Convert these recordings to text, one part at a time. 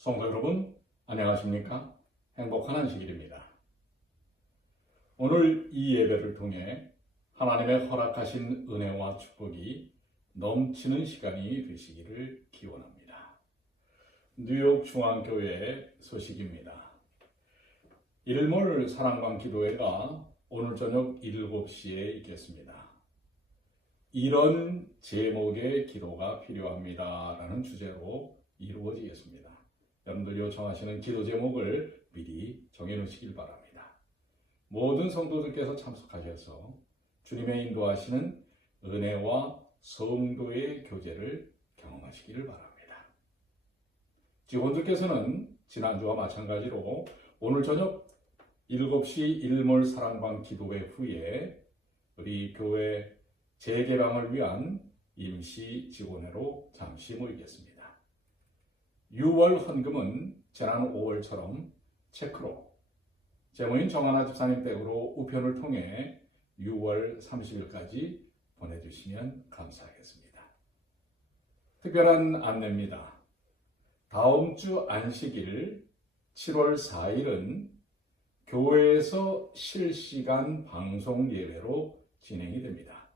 성도 여러분, 안녕하십니까? 행복한 안식일입니다. 오늘 이 예배를 통해 하나님의 허락하신 은혜와 축복이 넘치는 시간이 되시기를 기원합니다. 뉴욕 중앙교회 소식입니다. 일몰 사랑방 기도회가 오늘 저녁 7시에 있겠습니다. 이런 제목의 기도가 필요합니다 라는 주제로 이루어지겠습니다. 여러분들 요청하시는 기도 제목을 미리 정해놓으시길 바랍니다. 모든 성도들께서 참석하셔서 주님의 인도하시는 은혜와 성도의 교제를 경험하시기를 바랍니다. 직원들께서는 지난주와 마찬가지로 오늘 저녁 7시 일몰 사랑방 기도회 후에 우리 교회 재개방을 위한 임시 직원회로 잠시 모이겠습니다. 6월 헌금은 지난 5월처럼 체크로 제모인 정하나 집사님 댁으로 우편을 통해 6월 30일까지 보내주시면 감사하겠습니다. 특별한 안내입니다. 다음 주 안식일 7월 4일은 교회에서 실시간 방송 예배로 진행이 됩니다.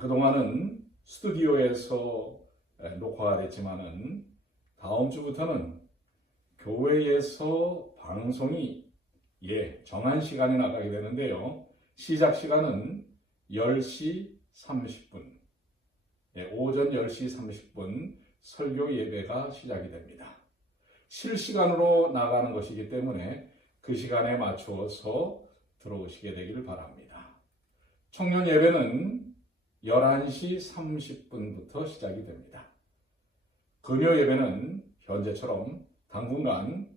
그동안은 스튜디오에서 녹화가 됐지만은 다음 주부터는 교회에서 방송이 정한 시간에 나가게 되는데요. 시작 시간은 10시 30분, 오전 10시 30분 설교 예배가 시작이 됩니다. 실시간으로 나가는 것이기 때문에 그 시간에 맞추어서 들어오시게 되기를 바랍니다. 청년 예배는 11시 30분부터 시작이 됩니다. 금요 예배는 현재처럼 당분간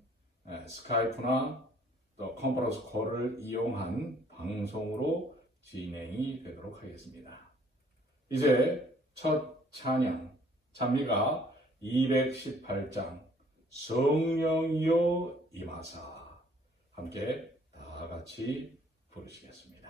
스카이프나 또 컨퍼런스 콜을 이용한 방송으로 진행이 되도록 하겠습니다. 이제 첫 찬양, 찬미가 218장 성령이여 임하사 함께 다 같이 부르시겠습니다.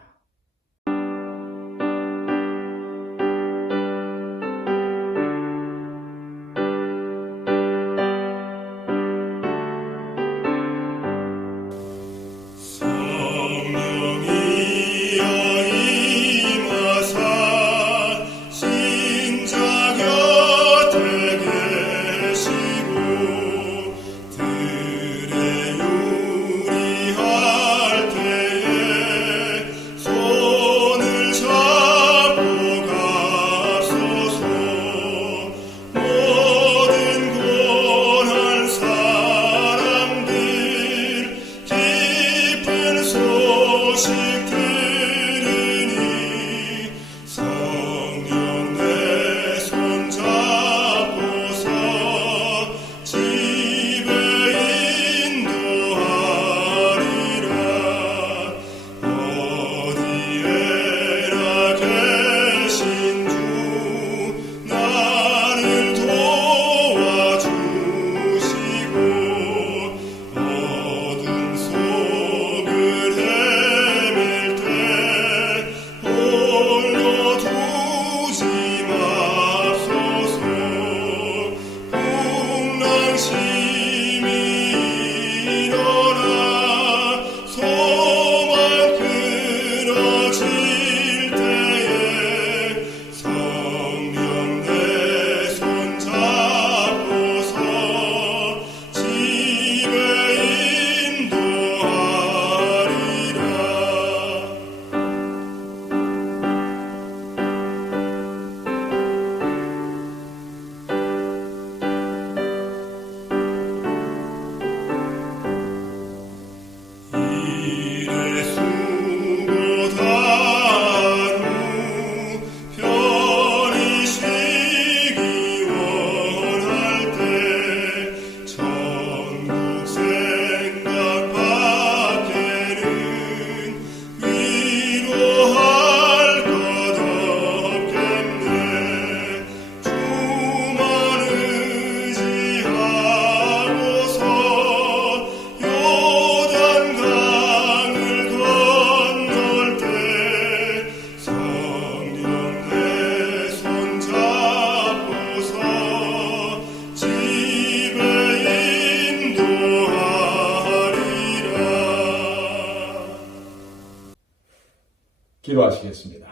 기도하시겠습니다.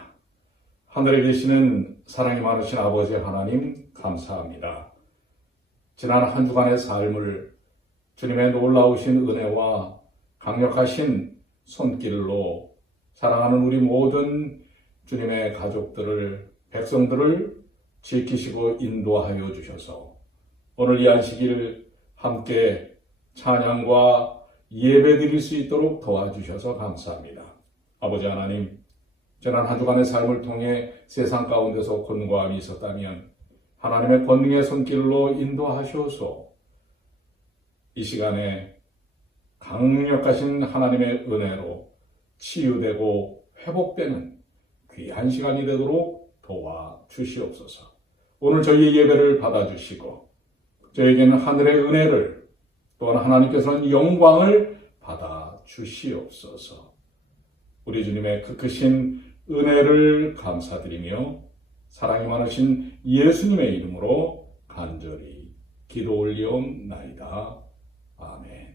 하늘에 계시는 사랑이 많으신 아버지 하나님 감사합니다. 지난 한 주간의 삶을 주님의 놀라우신 은혜와 강력하신 손길로 사랑하는 우리 모든 주님의 가족들을, 백성들을 지키시고 인도하여 주셔서 오늘 이 안식일을 함께 찬양과 예배 드릴 수 있도록 도와주셔서 감사합니다. 아버지 하나님, 지난 한 주간의 삶을 통해 세상 가운데서 권고함이 있었다면 하나님의 권능의 손길로 인도하셔서 이 시간에 강력하신 하나님의 은혜로 치유되고 회복되는 귀한 시간이 되도록 도와주시옵소서. 오늘 저희의 예배를 받아주시고 저에게는 하늘의 은혜를 또한 하나님께서는 영광을 받아주시옵소서. 우리 주님의 그 크신 은혜를 감사드리며 사랑이 많으신 예수님의 이름으로 간절히 기도 올리옵나이다. 아멘.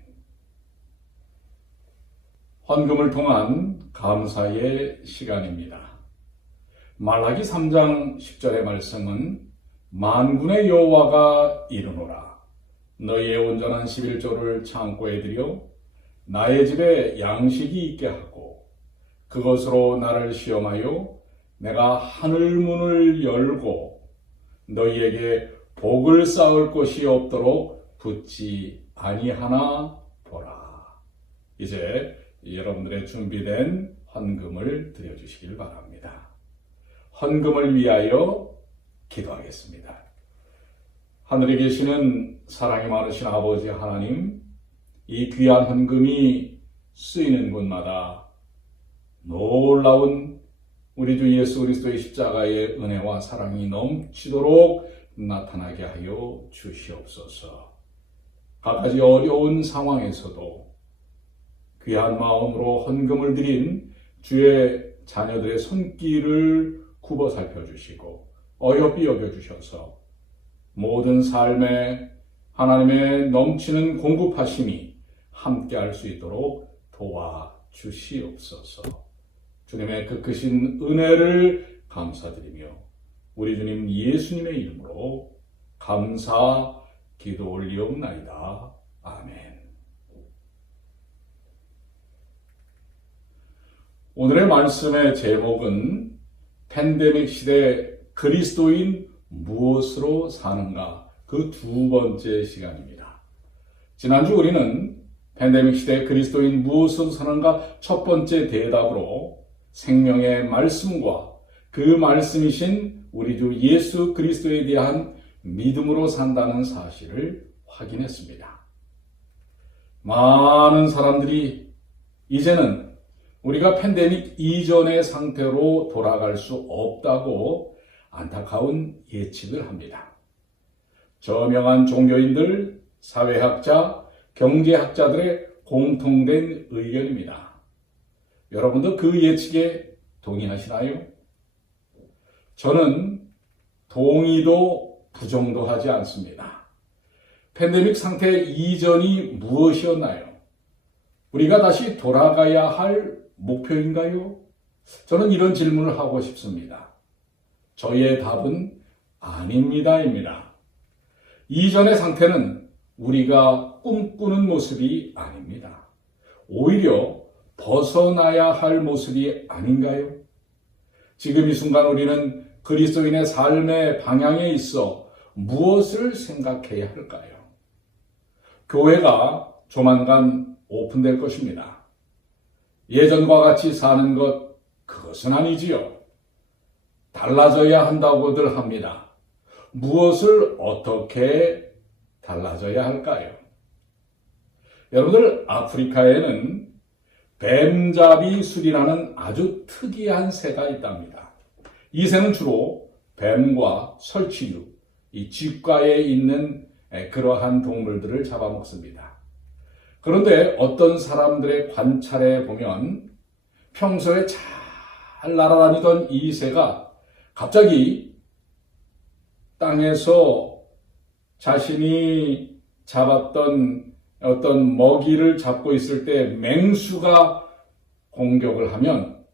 헌금을 통한 감사의 시간입니다. 말라기 3장 10절의 말씀은 만군의 여호와가 이르노라. 너희의 온전한 11조를 창고에 들여 나의 집에 양식이 있게 하고 그것으로 나를 시험하여 내가 하늘문을 열고 너희에게 복을 쌓을 곳이 없도록 붙지 아니하나 보라. 이제 여러분들의 준비된 헌금을 드려주시길 바랍니다. 헌금을 위하여 기도하겠습니다. 하늘에 계시는 사랑이 많으신 아버지 하나님, 이 귀한 헌금이 쓰이는 곳마다 놀라운 우리 주 예수 그리스도의 십자가의 은혜와 사랑이 넘치도록 나타나게 하여 주시옵소서. 각가지 어려운 상황에서도 귀한 마음으로 헌금을 드린 주의 자녀들의 손길을 굽어 살펴주시고 어여삐 여겨주셔서 모든 삶에 하나님의 넘치는 공급하심이 함께할 수 있도록 도와주시옵소서. 주님의 그 크신 은혜를 감사드리며 우리 주님 예수님의 이름으로 감사 기도 올리옵나이다. 아멘. 오늘의 말씀의 제목은 팬데믹 시대 그리스도인 무엇으로 사는가, 그 두 번째 시간입니다. 지난주 우리는 팬데믹 시대 그리스도인 무엇으로 사는가 첫 번째 대답으로 생명의 말씀과 그 말씀이신 우리 주 예수 그리스도에 대한 믿음으로 산다는 사실을 확인했습니다. 많은 사람들이 이제는 우리가 팬데믹 이전의 상태로 돌아갈 수 없다고 안타까운 예측을 합니다. 저명한 종교인들, 사회학자, 경제학자들의 공통된 의견입니다. 여러분도 그 예측에 동의하시나요? 저는 동의도 부정도 하지 않습니다. 팬데믹 상태 이전이 무엇이었나요? 우리가 다시 돌아가야 할 목표인가요? 저는 이런 질문을 하고 싶습니다. 저의 답은 아닙니다입니다. 이전의 상태는 우리가 꿈꾸는 모습이 아닙니다. 오히려 벗어나야 할 모습이 아닌가요? 지금 이 순간 우리는 그리스도인의 삶의 방향에 있어 무엇을 생각해야 할까요? 교회가 조만간 오픈될 것입니다. 예전과 같이 사는 것, 그것은 아니지요. 달라져야 한다고들 합니다. 무엇을 어떻게 달라져야 할까요? 여러분들, 아프리카에는 뱀잡이 술이라는 아주 특이한 새가 있답니다. 이 새는 주로 뱀과 설치류, 이 쥐과에 있는 그러한 동물들을 잡아먹습니다. 그런데 어떤 사람들의 관찰에 보면 평소에 잘 날아다니던 이 새가 갑자기 땅에서 자신이 잡았던 어떤 먹이를 잡고 있을 때 맹수가 공격을 하면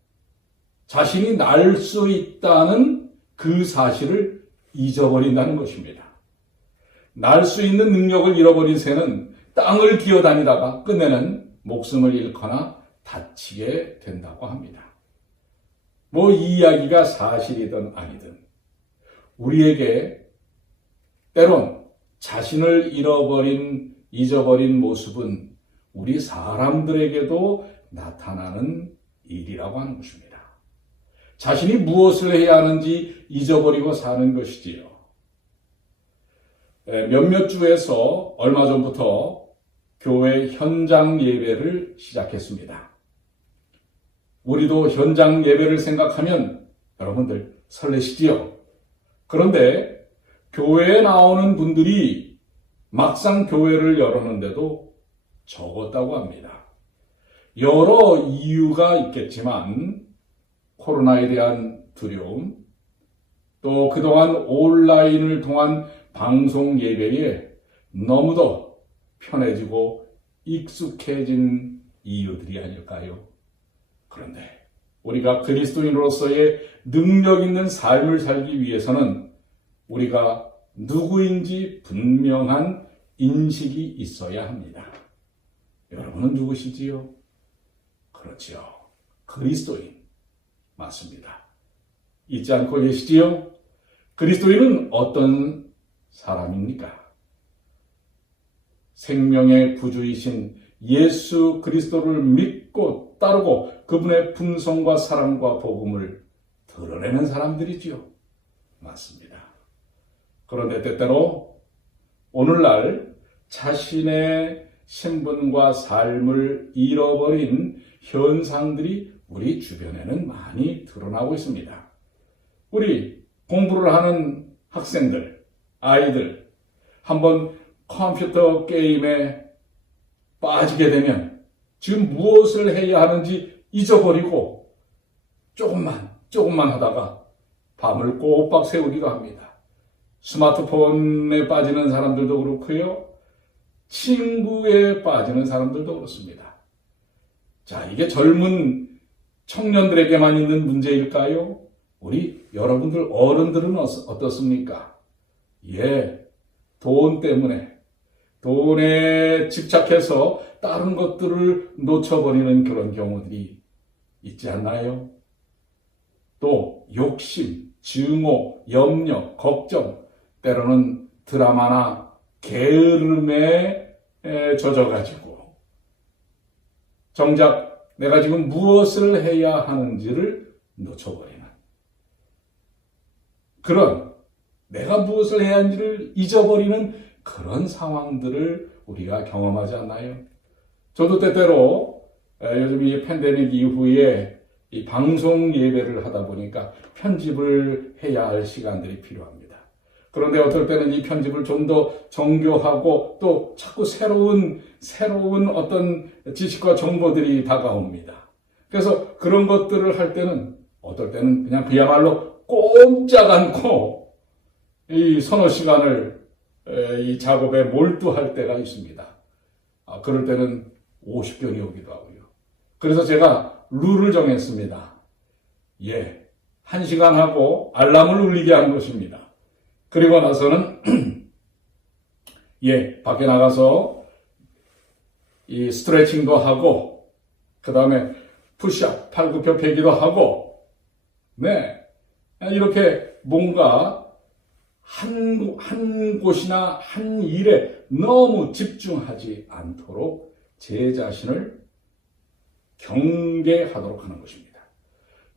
자신이 날 수 있다는 그 사실을 잊어버린다는 것입니다. 날 수 있는 능력을 잃어버린 새는 땅을 기어다니다가 끝내는 목숨을 잃거나 다치게 된다고 합니다. 이 이야기가 사실이든 아니든 우리에게 때론 자신을 잊어버린 모습은 우리 사람들에게도 나타나는 일이라고 하는 것입니다. 자신이 무엇을 해야 하는지 잊어버리고 사는 것이지요. 몇몇 주에서 얼마 전부터 교회 현장 예배를 시작했습니다. 우리도 현장 예배를 생각하면 여러분들 설레시지요? 그런데 교회에 나오는 분들이 막상 교회를 열었는데도 적었다고 합니다. 여러 이유가 있겠지만 코로나에 대한 두려움, 또 그동안 온라인을 통한 방송 예배에 너무도 편해지고 익숙해진 이유들이 아닐까요? 그런데 우리가 그리스도인으로서의 능력 있는 삶을 살기 위해서는 우리가 누구인지 분명한 인식이 있어야 합니다. 여러분은 누구시지요? 그렇지요. 그리스도인. 맞습니다. 잊지 않고 계시지요? 그리스도인은 어떤 사람입니까? 생명의 구주이신 예수 그리스도를 믿고 따르고 그분의 품성과 사랑과 복음을 드러내는 사람들이지요. 맞습니다. 그런데 때때로 오늘날 자신의 신분과 삶을 잃어버린 현상들이 우리 주변에는 많이 드러나고 있습니다. 우리 공부를 하는 학생들, 아이들, 한번 컴퓨터 게임에 빠지게 되면 지금 무엇을 해야 하는지 잊어버리고 조금만 하다가 밤을 꼬박 새우기도 합니다. 스마트폰에 빠지는 사람들도 그렇고요. 친구에 빠지는 사람들도 그렇습니다. 자, 이게 젊은 청년들에게만 있는 문제일까요? 우리 여러분들 어른들은 어떻습니까? 돈 때문에, 돈에 집착해서 다른 것들을 놓쳐버리는 그런 경우들이 있지 않나요? 또 욕심, 증오, 염려, 걱정, 때로는 드라마나 게으름에 젖어가지고 정작 내가 지금 무엇을 해야 하는지를 놓쳐버리는 그런 내가 무엇을 해야 하는지를 잊어버리는 그런 상황들을 우리가 경험하지 않나요? 저도 때때로 요즘 이 팬데믹 이후에 이 방송 예배를 하다 보니까 편집을 해야 할 시간들이 필요합니다. 그런데 어떨 때는 이 편집을 좀 더 정교하고 또 자꾸 새로운 어떤 지식과 정보들이 다가옵니다. 그래서 그런 것들을 할 때는 어떨 때는 그냥 그야말로 꼼짝 않고 이 서너 시간을 이 작업에 몰두할 때가 있습니다. 그럴 때는 50견이 오기도 하고요. 그래서 제가 룰을 정했습니다. 1시간 하고 알람을 울리게 한 것입니다. 그리고 나서는 밖에 나가서 이 스트레칭도 하고 그 다음에 푸시업, 팔굽혀 펴기도 하고 이렇게 뭔가 한 곳이나 한 일에 너무 집중하지 않도록 제 자신을 경계하도록 하는 것입니다.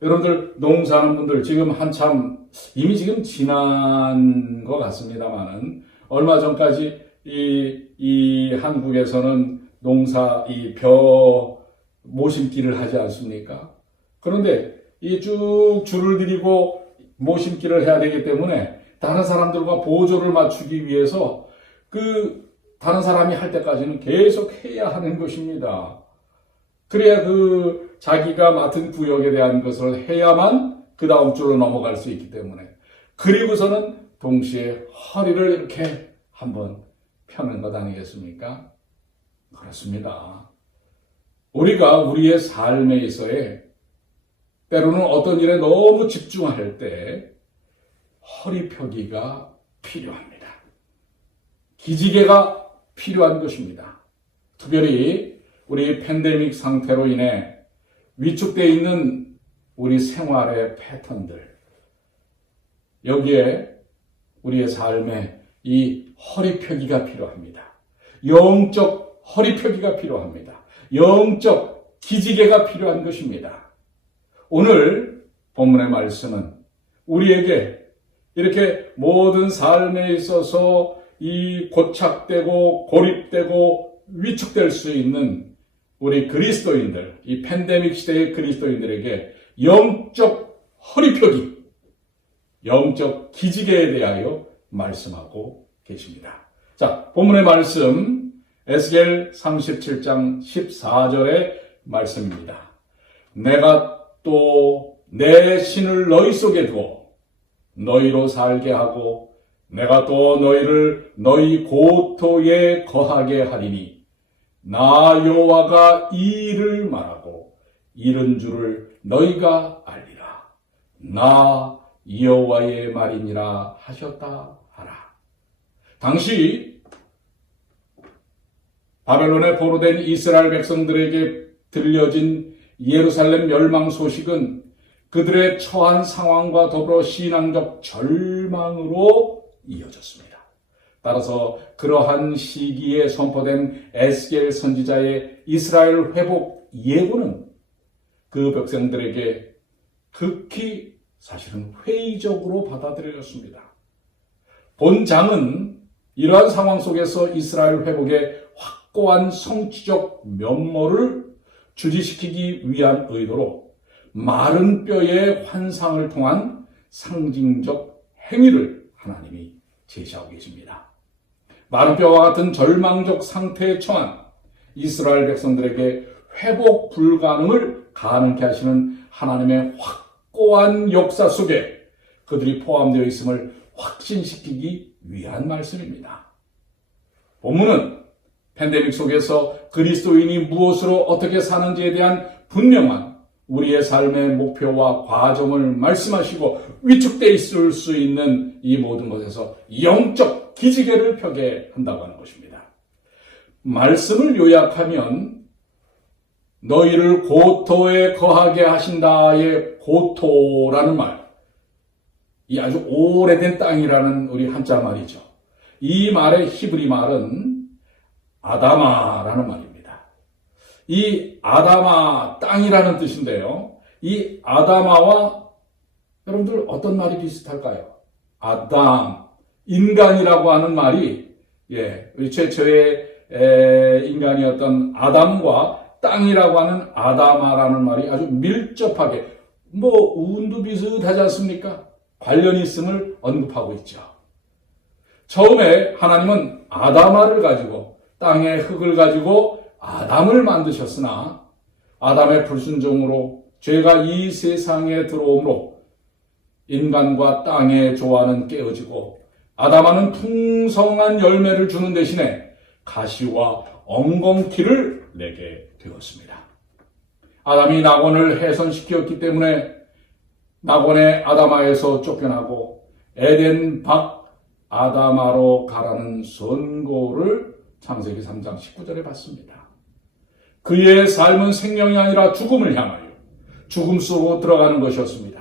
여러분들 농사하는 분들 지금 한참 이미 지금 지난 것 같습니다만은 얼마 전까지 이 한국에서는 농사 이 벼 모심기를 하지 않습니까? 그런데 이 쭉 줄을 들이고 모심기를 해야 되기 때문에 다른 사람들과 보조를 맞추기 위해서 그 다른 사람이 할 때까지는 계속 해야 하는 것입니다. 그래야 그 자기가 맡은 구역에 대한 것을 해야만 그 다음 주로 넘어갈 수 있기 때문에 그리고서는 동시에 허리를 이렇게 한번 펴는 것 아니겠습니까? 그렇습니다. 우리가 우리의 삶에 있어의 때로는 어떤 일에 너무 집중할 때 허리펴기가 필요합니다. 기지개가 필요한 것입니다. 특별히 우리 팬데믹 상태로 인해 위축되어 있는 우리 생활의 패턴들, 여기에 우리의 삶에 이 허리펴기가 필요합니다. 영적 허리펴기가 필요합니다. 영적 기지개가 필요한 것입니다. 오늘 본문의 말씀은 우리에게 이렇게 모든 삶에 있어서 이 고착되고 고립되고 위축될 수 있는 우리 그리스도인들, 이 팬데믹 시대의 그리스도인들에게 영적 허리펴기, 영적 기지개에 대하여 말씀하고 계십니다. 자, 본문의 말씀 에스겔 37장 14절의 말씀입니다. 내가 또 내 신을 너희 속에 두어 너희로 살게 하고 내가 또 너희를 너희 고토에 거하게 하리니 나 여호와가 이 일을 말하고 이른 줄을 너희가 알리라. 나 여호와의 말이니라 하셨다 하라. 당시 바벨론에 포로된 이스라엘 백성들에게 들려진 예루살렘 멸망 소식은 그들의 처한 상황과 더불어 신앙적 절망으로 이어졌습니다. 따라서 그러한 시기에 선포된 에스겔 선지자의 이스라엘 회복 예고는 그 백성들에게 극히 사실은 회의적으로 받아들여졌습니다. 본장은 이러한 상황 속에서 이스라엘 회복의 확고한 성취적 면모를 주지시키기 위한 의도로 마른 뼈의 환상을 통한 상징적 행위를 하나님이 제시하고 계십니다. 마른 뼈와 같은 절망적 상태에 처한 이스라엘 백성들에게 회복 불가능을 가능케 하시는 하나님의 확고한 역사 속에 그들이 포함되어 있음을 확신시키기 위한 말씀입니다. 본문은 팬데믹 속에서 그리스도인이 무엇으로 어떻게 사는지에 대한 분명한 우리의 삶의 목표와 과정을 말씀하시고 위축되어 있을 수 있는 이 모든 것에서 영적 기지개를 펴게 한다고 하는 것입니다. 말씀을 요약하면 너희를 고토에 거하게 하신다의 고토라는 말, 이 아주 오래된 땅이라는 우리 한자 말이죠. 이 말의 히브리 말은 아다마라는 말입니다. 이 아다마, 땅이라는 뜻인데요. 이 아다마와 여러분들 어떤 말이 비슷할까요? 아담, 인간이라고 하는 말이 우리 최초의 인간이었던 아담과 땅이라고 하는 아다마라는 말이 아주 밀접하게 운도 비슷하지 않습니까? 관련이 있음을 언급하고 있죠. 처음에 하나님은 아다마를 가지고 땅의 흙을 가지고 아담을 만드셨으나 아담의 불순종으로 죄가 이 세상에 들어오므로 인간과 땅의 조화는 깨어지고 아담아는 풍성한 열매를 주는 대신에 가시와 엉겅퀴를 내게 되었습니다. 아담이 낙원을 훼손시켰기 때문에 낙원의 아다마에서 쫓겨나고 에덴 밖 아다마로 가라는 선고를 창세기 3장 19절에 받습니다. 그의 삶은 생명이 아니라 죽음을 향하여 죽음 속으로 들어가는 것이었습니다.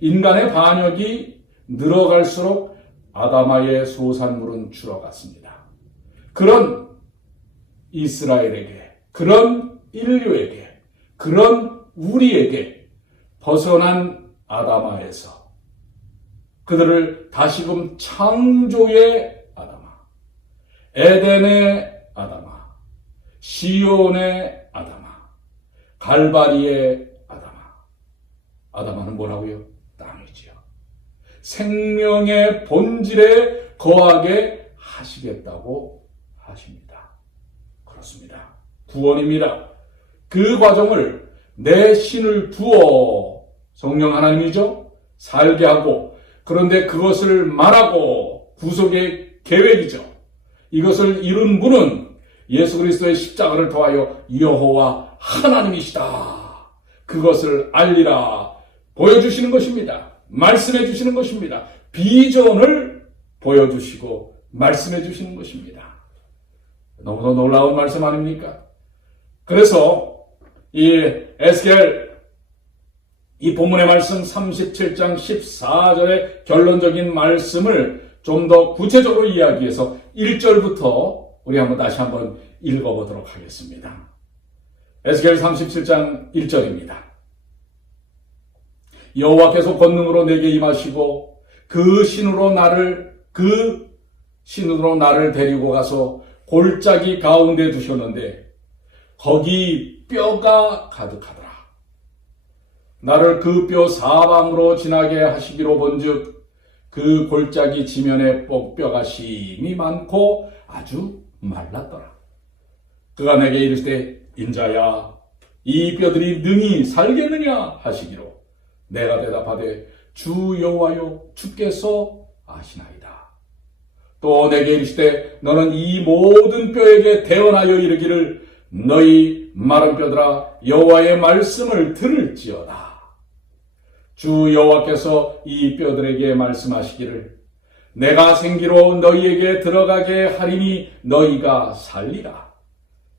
인간의 반역이 늘어갈수록 아다마의 소산물은 줄어갔습니다. 그런 이스라엘에게, 그런 인류에게, 그런 우리에게 벗어난 아다마에서 그들을 다시금 창조의 아다마, 에덴의 아다마, 시온의 아다마, 갈바리의 아다마. 아다마는 뭐라고요? 땅이지요. 생명의 본질에 거하게 하시겠다고 하십니다. 그렇습니다. 구원입니다. 그 과정을 내 신을 두어 성령 하나님이죠. 살게 하고 그런데 그것을 말하고 구속의 계획이죠. 이것을 이룬 분은 예수 그리스도의 십자가를 통하여 여호와 하나님이시다. 그것을 알리라 보여주시는 것입니다. 말씀해 주시는 것입니다. 비전을 보여주시고 말씀해 주시는 것입니다. 너무도 놀라운 말씀 아닙니까? 그래서 이 에스겔 이 본문의 말씀 37장 14절의 결론적인 말씀을 좀 더 구체적으로 이야기해서 1절부터 우리 다시 한번 읽어보도록 하겠습니다. 에스겔 37장 1절입니다. 여호와께서 권능으로 내게 임하시고 그 신으로 나를 데리고 가서 골짜기 가운데 두셨는데 거기 뼈가 가득하더라. 나를 그 뼈 사방으로 지나게 하시기로 본즉 그 골짜기 지면에 뼈가 심이 많고 아주 말랐더라. 그가 내게 이르시되 인자야 이 뼈들이 능히 살겠느냐 하시기로 내가 대답하되 주 여호와여 주께서 아시나이다. 또 내게 이르시되 너는 이 모든 뼈에게 대언하여 이르기를 너희 마른 뼈들아 여호와의 말씀을 들을지어다. 주 여호와께서 이 뼈들에게 말씀하시기를 내가 생기로 너희에게 들어가게 하리니 너희가 살리라.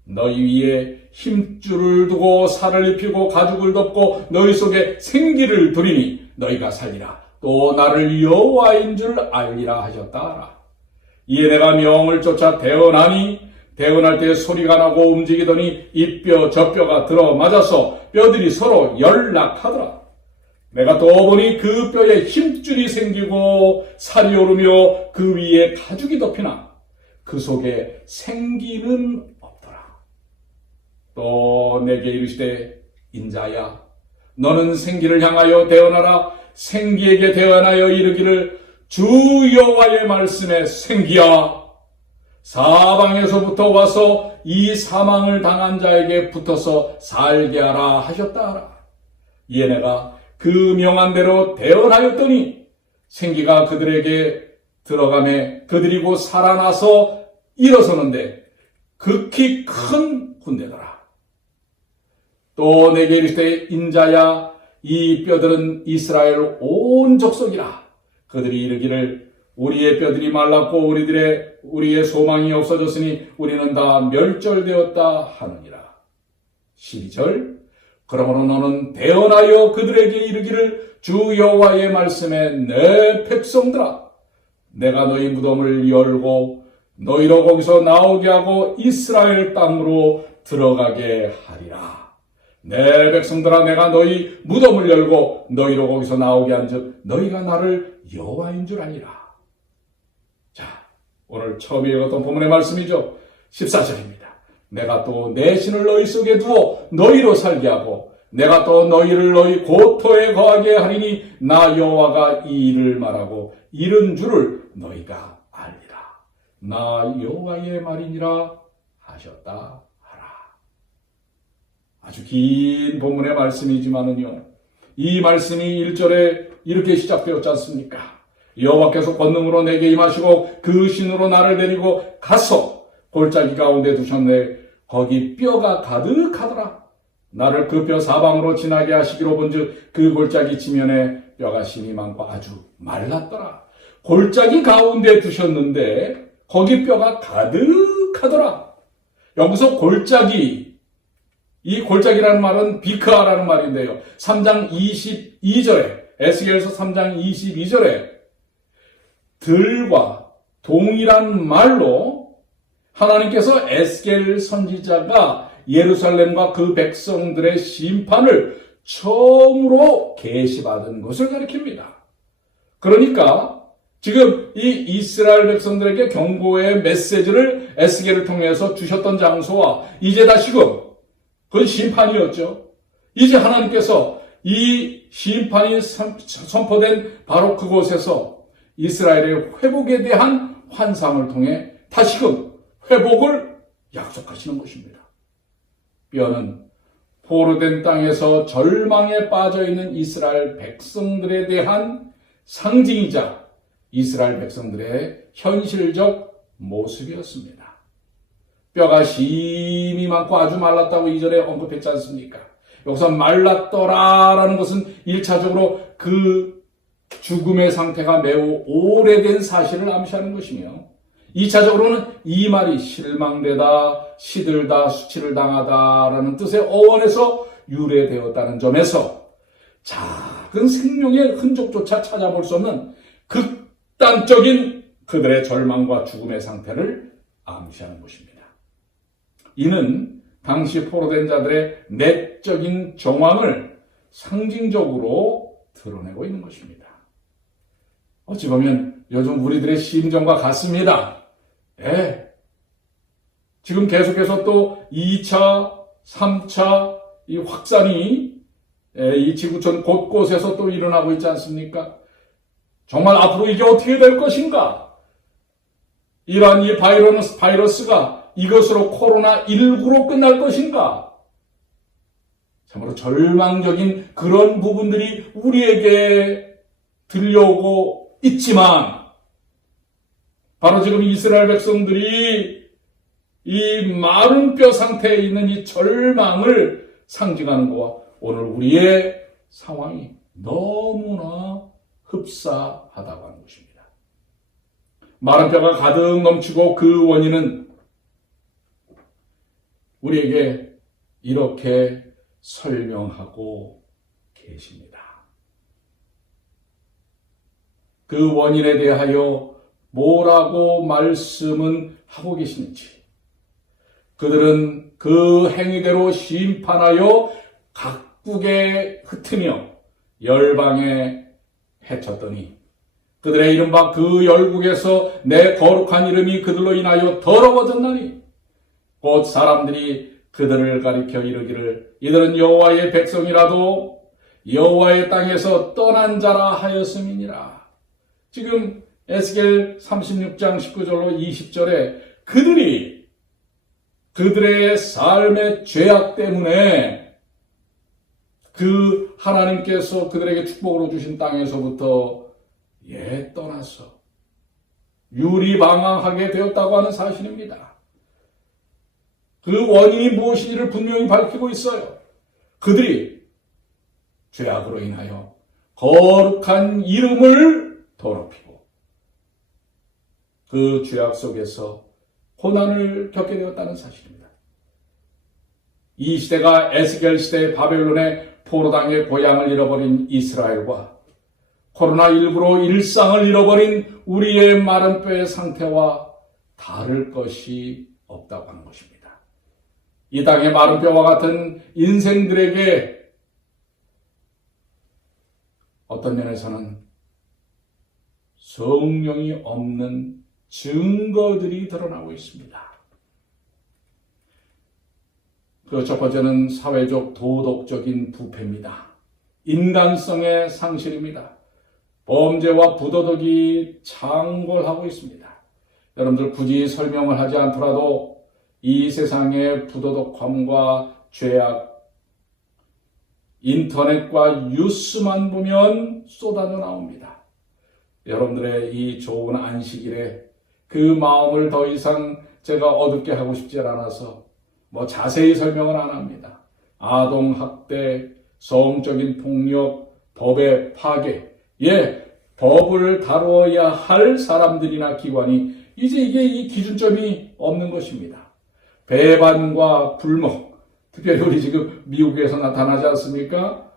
너희 위에 힘줄을 두고 살을 입히고 가죽을 덮고 너희 속에 생기를 두리니 너희가 살리라. 또 나를 여호와인 줄 알리라 하셨다. 이에 내가 명을 쫓아 대언하니 대언할 때 소리가 나고 움직이더니 이 뼈 저 뼈가 들어맞아서 뼈들이 서로 연락하더라. 내가 또 보니 그 뼈에 힘줄이 생기고 살이 오르며 그 위에 가죽이 덮이나 그 속에 생기는 없더라. 또 내게 이르시되 인자야 너는 생기를 향하여 대언하라. 생기에게 대언하여 이르기를 주 여호와의 말씀에 생기야 사방에서부터 와서 이 사망을 당한 자에게 붙어서 살게 하라 하셨다 하라. 이에 내가 그 명한 대로 대언하였더니 생기가 그들에게 들어가매 그들이 곧 살아나서 일어서는데 극히 큰 군대더라. 또 내게 이르시되 인자야 이 뼈들은 이스라엘 온 족속이라. 그들이 이르기를 우리의 뼈들이 말랐고 우리의 소망이 없어졌으니 우리는 다 멸절되었다 하느니라. 12절 그러므로 너는 대언하여 그들에게 이르기를 주 여호와의 말씀에 내 백성들아 내가 너희 무덤을 열고 너희로 거기서 나오게 하고 이스라엘 땅으로 들어가게 하리라. 내 백성들아 내가 너희 무덤을 열고 너희로 거기서 나오게 한즉 너희가 나를 여호와인 줄 아니라. 자, 오늘 처음 읽었던 본문의 말씀이죠. 14절입니다. 내가 또 내 신을 너희 속에 두어 너희로 살게 하고 내가 또 너희를 너희 고토에 거하게 하리니 나 여호와가 이 일을 말하고 이른 줄을 너희가 알리라. 나 여호와의 말이니라 하셨다 하라. 아주 긴 본문의 말씀이지만은요, 이 말씀이 1절에 이렇게 시작되었지 않습니까? 여호와께서 권능으로 내게 임하시고 그 신으로 나를 데리고 가서 골짜기 가운데 두셨네. 거기 뼈가 가득하더라. 나를 그 뼈 사방으로 지나게 하시기로 본즉 그 골짜기 지면에 뼈가 심이 많고 아주 말랐더라. 골짜기 가운데 두셨는데 거기 뼈가 가득하더라. 여기서 골짜기, 이 골짜기라는 말은 비크아라는 말인데요. 3장 22절에 에스겔서 3장 22절에 들과 동일한 말로 하나님께서 에스겔 선지자가 예루살렘과 그 백성들의 심판을 처음으로 계시받은 것을 가리킵니다. 그러니까 지금 이 이스라엘 백성들에게 경고의 메시지를 에스겔을 통해서 주셨던 장소와 이제 다시금 그건 심판이었죠. 이제 하나님께서 이 심판이 선포된 바로 그곳에서 이스라엘의 회복에 대한 환상을 통해 다시금 회복을 약속하시는 것입니다. 뼈는 포로된 땅에서 절망에 빠져있는 이스라엘 백성들에 대한 상징이자 이스라엘 백성들의 현실적 모습이었습니다. 뼈가 심이 많고 아주 말랐다고 2절에 언급했지 않습니까? 여기서 말랐더라라는 것은 1차적으로 그 죽음의 상태가 매우 오래된 사실을 암시하는 것이며 2차적으로는 이 말이 실망되다, 시들다, 수치를 당하다라는 뜻의 어원에서 유래되었다는 점에서 작은 생명의 흔적조차 찾아볼 수 없는 극단적인 그들의 절망과 죽음의 상태를 암시하는 것입니다. 이는 당시 포로된 자들의 내적인 정황을 상징적으로 드러내고 있는 것입니다. 어찌 보면 요즘 우리들의 심정과 같습니다. 예. 지금 계속해서 또 2차, 3차 이 확산이 이 지구촌 곳곳에서 또 일어나고 있지 않습니까? 정말 앞으로 이게 어떻게 될 것인가? 이러한 이 바이러스가 이것으로 코로나19로 끝날 것인가? 참으로 절망적인 그런 부분들이 우리에게 들려오고 있지만 바로 지금 이스라엘 백성들이 이 마른 뼈 상태에 있는 이 절망을 상징하는 것과 오늘 우리의 상황이 너무나 흡사하다고 하는 것입니다. 마른 뼈가 가득 넘치고 그 원인은 우리에게 이렇게 설명하고 계십니다. 그 원인에 대하여 뭐라고 말씀은 하고 계시는지, 그들은 그 행위대로 심판하여 각국에 흩으며 열방에 해쳤더니 그들의 이른바 그 열국에서 내 거룩한 이름이 그들로 인하여 더러워졌나니 곧 사람들이 그들을 가리켜 이르기를 이들은 여호와의 백성이라도 여호와의 땅에서 떠난 자라 하였음이니라. 지금 에스겔 36장 19절로 20절에 그들이 그들의 삶의 죄악 때문에 그 하나님께서 그들에게 축복으로 주신 땅에서부터 떠나서 유리방황하게 되었다고 하는 사실입니다. 그 원인이 무엇인지를 분명히 밝히고 있어요. 그들이 죄악으로 인하여 거룩한 이름을 더럽히고 그 죄악 속에서 고난을 겪게 되었다는 사실입니다. 이 시대가 에스겔 시대의 바벨론의 포로당의 고향을 잃어버린 이스라엘과 코로나19로 일상을 잃어버린 우리의 마른 뼈의 상태와 다를 것이 없다고 하는 것입니다. 이 땅의 마른 뼈와 같은 인생들에게 어떤 면에서는 성령이 없는 증거들이 드러나고 있습니다. 그 첫 번째는 사회적 도덕적인 부패입니다. 인간성의 상실입니다. 범죄와 부도덕이 창궐하고 있습니다. 여러분들 굳이 설명을 하지 않더라도 이 세상의 부도덕함과 죄악, 인터넷과 뉴스만 보면 쏟아져 나옵니다. 여러분들의 이 좋은 안식일에 그 마음을 더 이상 제가 어둡게 하고 싶지 않아서 자세히 설명은 안 합니다. 아동학대, 성적인 폭력, 법의 파괴, 법을 다루어야 할 사람들이나 기관이 이제 이게 이 기준점이 없는 것입니다. 배반과 불목, 특별히 우리 지금 미국에서 나타나지 않습니까?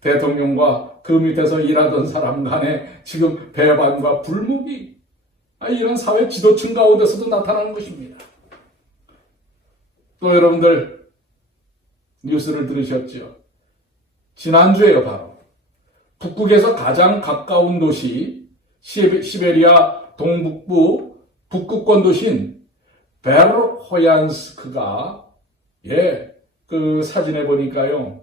대통령과 그 밑에서 일하던 사람 간에 지금 배반과 불목이 이런 사회 지도층 가운데서도 나타나는 것입니다. 또 여러분들 뉴스를 들으셨죠? 지난주에요, 바로 북극에서 가장 가까운 도시 시베리아 동북부 북극권 도시인 베르호얀스크가 그 사진에 보니까요,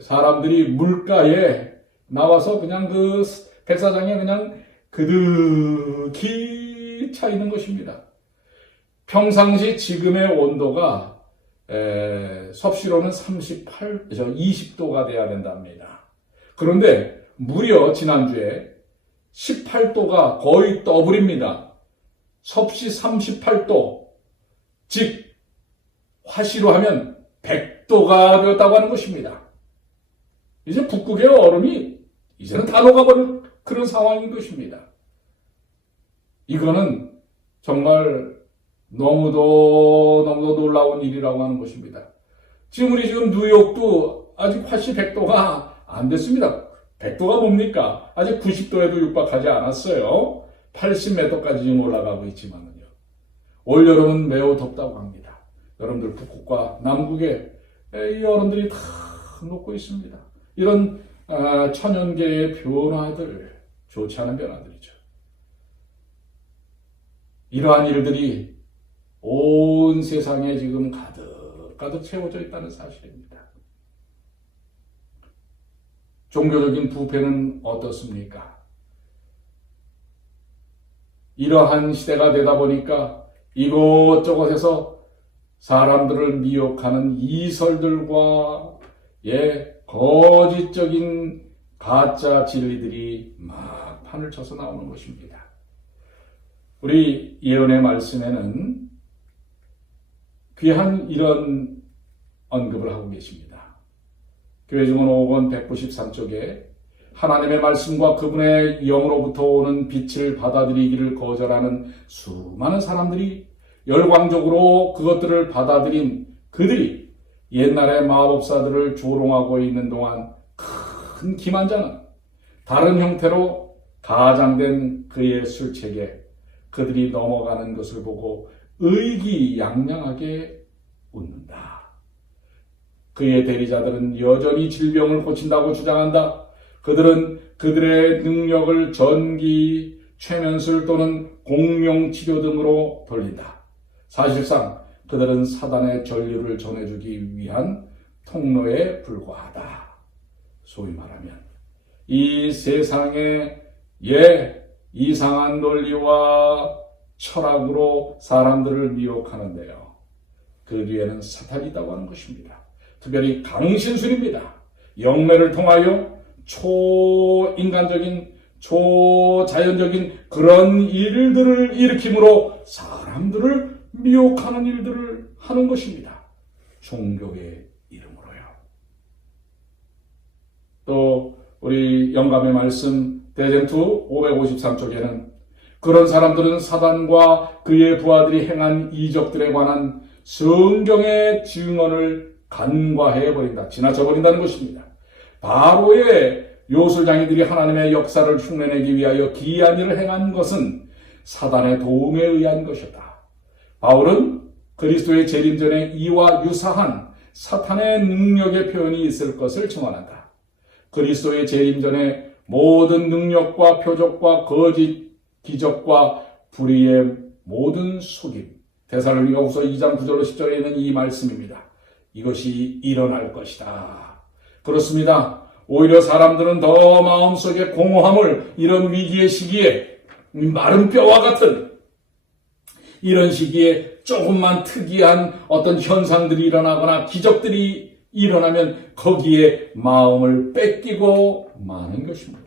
사람들이 물가에 나와서 그냥 그 백사장에 그냥 그득히 차 있는 것입니다. 평상시 지금의 온도가 섭씨로는 20도가 돼야 된답니다. 그런데 무려 지난주에 18도가 거의 더블입니다. 섭씨 38도, 즉 화씨로 하면 100도가 되었다고 하는 것입니다. 이제 북극의 얼음이 이제는 다 녹아버린 그런 상황인 것입니다. 이거는 정말 너무도 놀라운 일이라고 하는 것입니다. 지금 뉴욕도 아직 화씨 100도가 안 됐습니다. 100도가 뭡니까? 아직 90도에도 육박하지 않았어요. 80m까지 지금 올라가고 있지만은요. 올여름은 매우 덥다고 합니다. 여러분들 북극과 남극에 이 얼음들이 다 녹고 있습니다. 이런 천연계의 변화들, 좋지 않은 변화들이죠. 이러한 일들이 온 세상에 지금 가득 채워져 있다는 사실입니다. 종교적인 부패는 어떻습니까? 이러한 시대가 되다 보니까 이곳저곳에서 사람들을 미혹하는 이설들과 거짓적인 가짜 진리들이 막 판을 쳐서 나오는 것입니다. 우리 예언의 말씀에는 귀한 이런 언급을 하고 계십니다. 교회증언 5권 193쪽에 하나님의 말씀과 그분의 영으로부터 오는 빛을 받아들이기를 거절하는 수많은 사람들이 열광적으로 그것들을 받아들인 그들이 옛날의 마법사들을 조롱하고 있는 동안 큰 기만자는 다른 형태로 가장된 그의 술책에 그들이 넘어가는 것을 보고 의기양양하게 웃는다. 그의 대리자들은 여전히 질병을 고친다고 주장한다. 그들은 그들의 능력을 전기, 최면술 또는 공명치료 등으로 돌린다. 사실상 그들은 사단의 전류를 전해주기 위한 통로에 불과하다. 소위 말하면 이 세상의 이상한 논리와 철학으로 사람들을 미혹하는데요. 그 뒤에는 사탄이 있다고 하는 것입니다. 특별히 강신술입니다. 영매를 통하여 초인간적인, 초자연적인 그런 일들을 일으킴으로 사람들을 미혹하는 일들을 하는 것입니다. 종교의 이름으로요. 또 우리 영감의 말씀 대쟁투 553쪽에는 그런 사람들은 사단과 그의 부하들이 행한 이적들에 관한 성경의 증언을 간과해버린다. 지나쳐버린다는 것입니다. 바로의 요술장이들이 하나님의 역사를 흉내내기 위하여 기이한 일을 행한 것은 사단의 도움에 의한 것이었다. 바울은 그리스도의 재림 전에 이와 유사한 사탄의 능력의 표현이 있을 것을 증언한다. 그리스도의 재림 전에 모든 능력과 표적과 거짓 기적과 불의의 모든 속임. 데살로니가후서 2장 9절로 10절에 있는 이 말씀입니다. 이것이 일어날 것이다. 그렇습니다. 오히려 사람들은 더 마음속에 공허함을 이런 위기의 시기에 마른 뼈와 같은 이런 시기에 조금만 특이한 어떤 현상들이 일어나거나 기적들이 일어나면 거기에 마음을 뺏기고 마는 것입니다.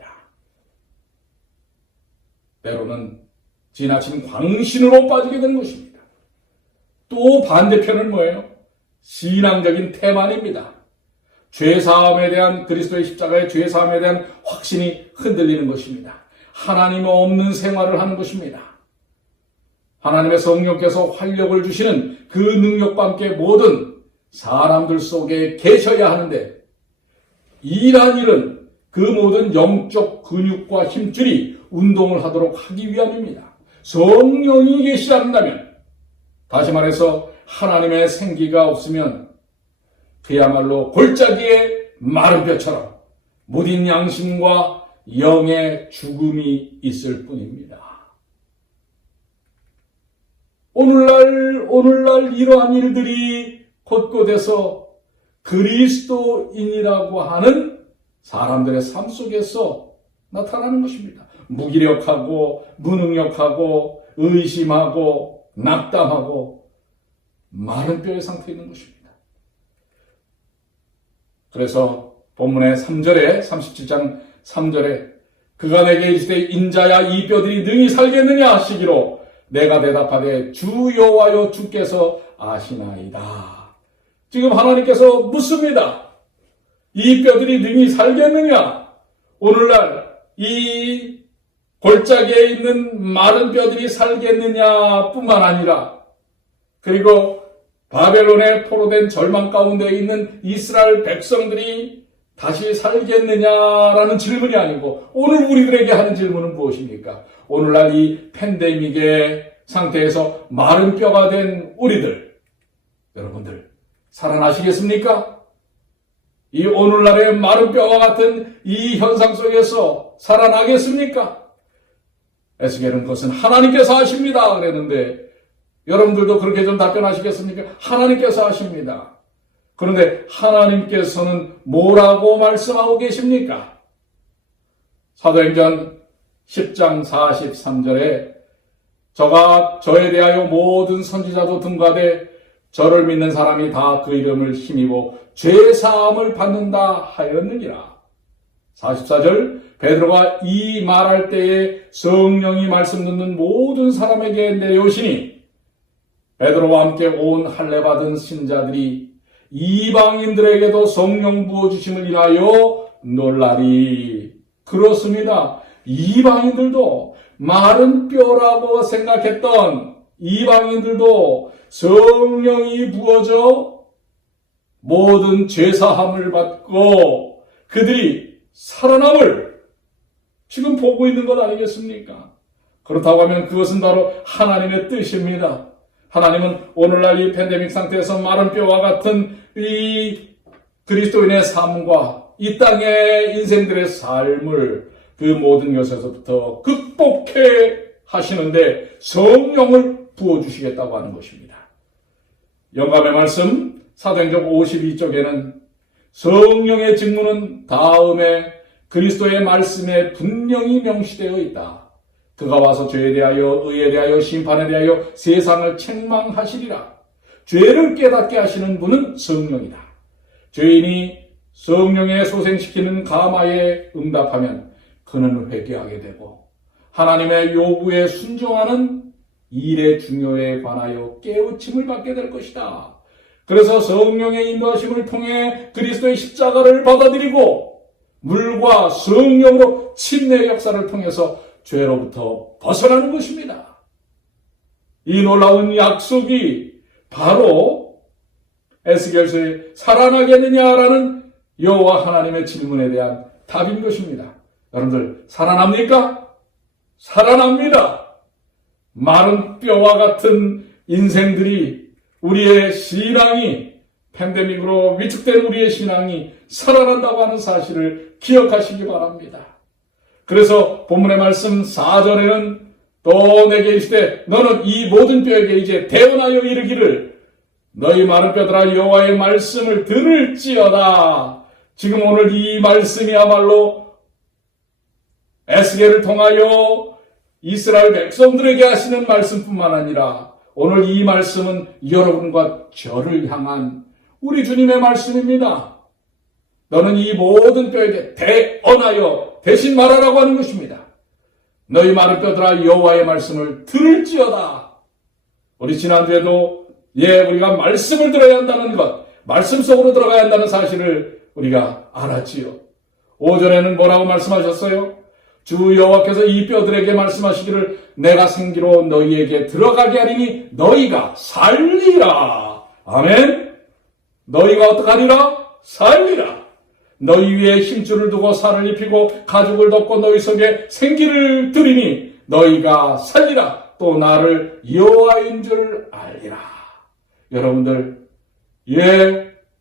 때로는 지나친 광신으로 빠지게 되는 것입니다. 또 반대편은 뭐예요? 신앙적인 태만입니다. 죄사함에 대한 그리스도의 십자가의 죄사함에 대한 확신이 흔들리는 것입니다. 하나님 없는 생활을 하는 것입니다. 하나님의 성령께서 활력을 주시는 그 능력과 함께 모든 사람들 속에 계셔야 하는데 이러한 일은 그 모든 영적 근육과 힘줄이 운동을 하도록 하기 위함입니다. 성령이 계시지 않는다면, 다시 말해서 하나님의 생기가 없으면 그야말로 골짜기의 마른 뼈처럼 무딘 양심과 영의 죽음이 있을 뿐입니다. 오늘날 이러한 일들이 곳곳에서 그리스도인이라고 하는 사람들의 삶 속에서 나타나는 것입니다. 무기력하고 무능력하고 의심하고 낙담하고 마른 뼈의 상태에 있는 것입니다. 그래서 본문의 3절에 37장 3절에 그가 내게 이르시되 인자야 이 뼈들이 능히 살겠느냐 하시기로 내가 대답하되 주 여호와여 주께서 아시나이다. 지금 하나님께서 묻습니다. 이 뼈들이 능히 살겠느냐? 오늘날 이 골짜기에 있는 마른 뼈들이 살겠느냐 뿐만 아니라, 그리고 바벨론에 포로된 절망 가운데 있는 이스라엘 백성들이 다시 살겠느냐라는 질문이 아니고, 오늘 우리들에게 하는 질문은 무엇입니까? 오늘날 이 팬데믹의 상태에서 마른 뼈가 된 우리들, 여러분들 살아나시겠습니까? 이 오늘날의 마른 뼈와 같은 이 현상 속에서 살아나겠습니까? 에스겔은 그것은 하나님께서 하십니다 그랬는데, 여러분들도 그렇게 좀 답변하시겠습니까? 하나님께서 하십니다. 그런데 하나님께서는 뭐라고 말씀하고 계십니까? 사도행전 10장 43절에 저가 저에 대하여 모든 선지자도 등가되 저를 믿는 사람이 다 그 이름을 힘입어 죄사함을 받는다 하였느니라. 44절 베드로가 이 말할 때에 성령이 말씀 듣는 모든 사람에게 내오시니 베드로와 함께 온 할례 받은 신자들이 이방인들에게도 성령 부어주심을 인하여 놀라리. 그렇습니다. 이방인들도 마른 뼈라고 생각했던 이방인들도 성령이 부어져 모든 죄사함을 받고 그들이 살아남을 지금 보고 있는 것 아니겠습니까? 그렇다고 하면 그것은 바로 하나님의 뜻입니다. 하나님은 오늘날 이 팬데믹 상태에서 마른 뼈와 같은 이 그리스도인의 삶과 이 땅의 인생들의 삶을 그 모든 것에서부터 극복해 하시는데 성령을 부어주시겠다고 하는 것입니다. 영감의 말씀 사도행전 52쪽에는 성령의 직무는 다음에 그리스도의 말씀에 분명히 명시되어 있다. 그가 와서 죄에 대하여 의에 대하여 심판에 대하여 세상을 책망하시리라. 죄를 깨닫게 하시는 분은 성령이다. 죄인이 성령에 소생시키는 가마에 응답하면 그는 회개하게 되고 하나님의 요구에 순종하는 일의 중요에 관하여 깨우침을 받게 될 것이다. 그래서 성령의 인도하심을 통해 그리스도의 십자가를 받아들이고 물과 성령으로 침례의 역사를 통해서 죄로부터 벗어나는 것입니다. 이 놀라운 약속이 바로 에스겔서의 살아나겠느냐라는 여호와 하나님의 질문에 대한 답인 것입니다. 여러분들 살아납니까? 살아납니다. 마른 뼈와 같은 인생들이 우리의 신앙이 팬데믹으로 위축된 우리의 신앙이 살아난다고 하는 사실을 기억하시기 바랍니다. 그래서 본문의 말씀 4절에는 또 내게 이르시되 너는 이 모든 뼈에게 이제 대언하여 이르기를 너희 마른 뼈들아 여호와의 말씀을 들을지어다. 지금 오늘 이 말씀이야말로 에스겔을 통하여 이스라엘 백성들에게 하시는 말씀뿐만 아니라 오늘 이 말씀은 여러분과 저를 향한 우리 주님의 말씀입니다. 너는 이 모든 뼈에게 대언하여 대신 말하라고 하는 것입니다. 너희 마른 뼈들아 여호와의 말씀을 들을지어다. 우리 지난주에도 우리가 말씀을 들어야 한다는 것, 말씀 속으로 들어가야 한다는 사실을 우리가 알았지요. 5절에는 뭐라고 말씀하셨어요? 주 여호와께서 이 뼈들에게 말씀하시기를 내가 생기로 너희에게 들어가게 하리니 너희가 살리라. 아멘. 너희가 어떡하리라? 살리라. 너희 위에 힘줄을 두고 살을 입히고 가죽을 덮고 너희 속에 생기를 들이니 너희가 살리라. 또 나를 여호와인 줄 알리라. 여러분들,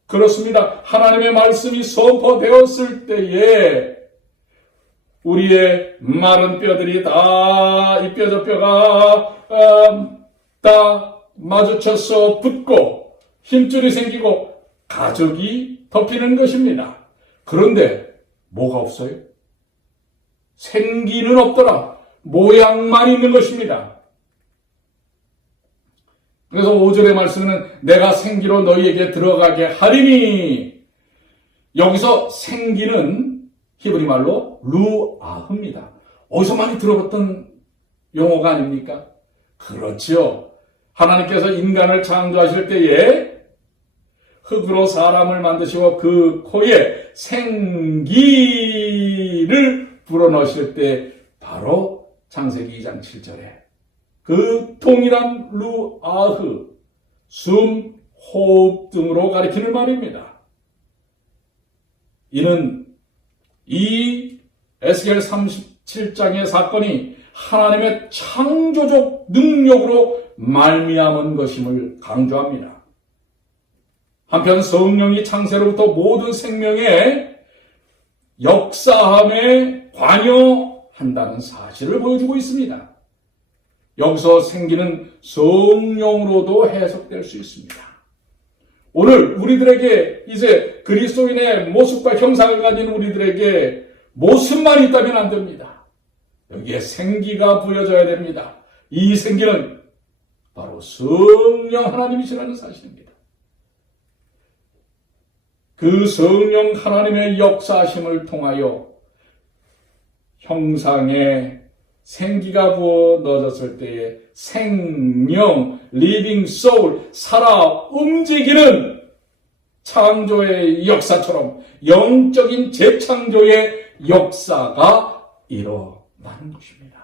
그렇습니다. 하나님의 말씀이 선포되었을 때에 우리의 마른 뼈들이 다 이 뼈 저 뼈가 다 마주쳐서 붙고 힘줄이 생기고 가죽이 덮이는 것입니다. 그런데 뭐가 없어요? 생기는 없더라. 모양만 있는 것입니다. 그래서 5절의 말씀은 내가 생기로 너희에게 들어가게 하리니 여기서 생기는 히브리 말로 루아흐입니다. 어디서 많이 들어봤던 용어가 아닙니까? 그렇죠. 하나님께서 인간을 창조하실 때에 흙으로 사람을 만드시고 그 코에 생기를 불어넣으실 때 바로 창세기 2장 7절에 그 동일한 루아흐, 숨, 호흡 등으로 가리키는 말입니다. 이는 이 에스겔 37장의 사건이 하나님의 창조적 능력으로 말미암은 것임을 강조합니다. 한편 성령이 창세로부터 모든 생명의 역사함에 관여한다는 사실을 보여주고 있습니다. 여기서 생기는 성령으로도 해석될 수 있습니다. 오늘 우리들에게 이제 그리스도인의 모습과 형상을 가진 우리들에게 모습만 있다면 안 됩니다. 여기에 생기가 부여져야 됩니다. 이 생기는 바로 성령 하나님이시라는 사실입니다. 그 성령 하나님의 역사하심을 통하여 형상에 생기가 부어 넣어졌을 때에 생명, living soul, 살아 움직이는 창조의 역사처럼 영적인 재창조의 역사가 일어나는 것입니다.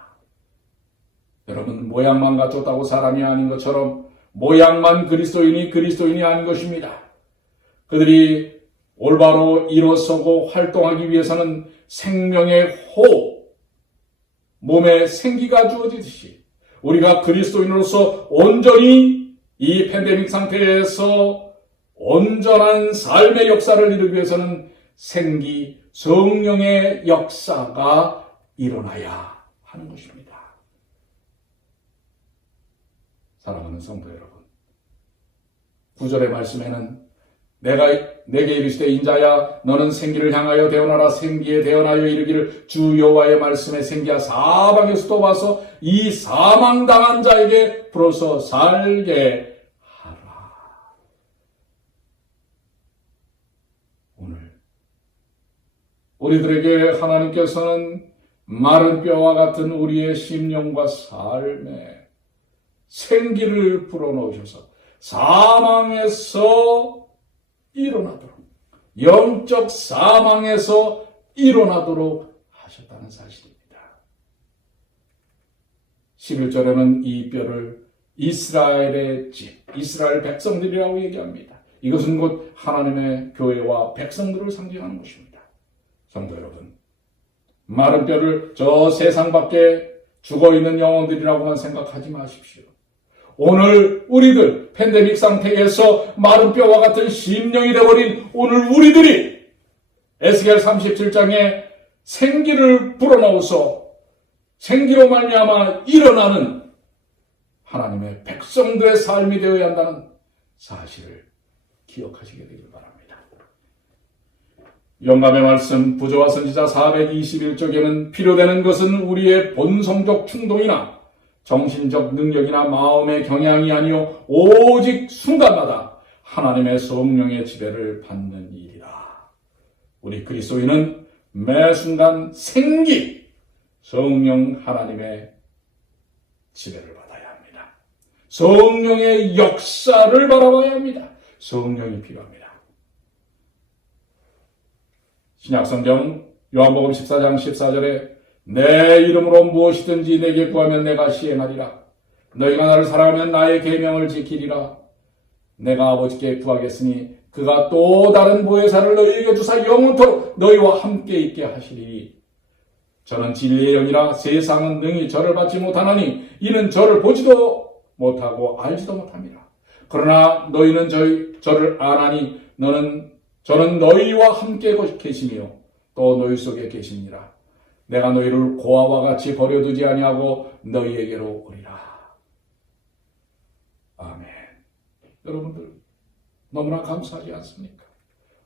여러분, 모양만 갖췄다고 사람이 아닌 것처럼 모양만 그리스도인이 아닌 것입니다. 그들이 올바로 일어서고 활동하기 위해서는 생명의 호흡, 몸에 생기가 주어지듯이 우리가 그리스도인으로서 온전히 이 팬데믹 상태에서 온전한 삶의 역사를 이루기 위해서는 생기, 성령의 역사가 일어나야 하는 것입니다. 사랑하는 성도 여러분, 9절의 말씀에는 내게 이르시되 인자야 너는 생기를 향하여 대언하라. 생기에 대언하여 이르기를 주 여호와의 말씀에 생기야 사방에서도 와서 이 사망당한 자에게 불어서 살게 하라. 오늘 우리들에게 하나님께서는 마른 뼈와 같은 우리의 심령과 삶에 생기를 불어넣으셔서 사망에서 일어나도록, 영적 사망에서 일어나도록 하셨다는 사실입니다. 11절에는 이 뼈를 이스라엘의 집, 이스라엘 백성들이라고 얘기합니다. 이것은 곧 하나님의 교회와 백성들을 상징하는 것입니다. 성도 여러분, 마른 뼈를 저 세상 밖에 죽어있는 영혼들이라고만 생각하지 마십시오. 오늘 우리들 팬데믹 상태에서 마른 뼈와 같은 심령이 되어버린 오늘 우리들이 에스겔 37장에 생기를 불어넣어서 생기로 말미암아 일어나는 하나님의 백성들의 삶이 되어야 한다는 사실을 기억하시게 되길 바랍니다. 영감의 말씀 부조와 선지자 421쪽에는 필요되는 것은 우리의 본성적 충동이나 정신적 능력이나 마음의 경향이 아니요 오직 순간마다 하나님의 성령의 지배를 받는 일이다. 우리 그리스도인은 매 순간 생기, 성령 하나님의 지배를 받아야 합니다. 성령의 역사를 바라봐야 합니다. 성령이 필요합니다. 신약성경 요한복음 14장 14절에 내 이름으로 무엇이든지 내게 구하면 내가 시행하리라. 너희가 나를 사랑하면 나의 계명을 지키리라. 내가 아버지께 구하겠으니 그가 또 다른 보혜사를 너희에게 주사 영원토록 너희와 함께 있게 하시리니 저는 진리의 영이라 세상은 능히 저를 받지 못하나니 이는 저를 보지도 못하고 알지도 못합니다. 그러나 너희는 저를 아나니 저는 너희와 함께 계시며 또 너희 속에 계시니라. 내가 너희를 고아와 같이 버려두지 아니하고 너희에게로 오리라. 아멘. 여러분들 너무나 감사하지 않습니까?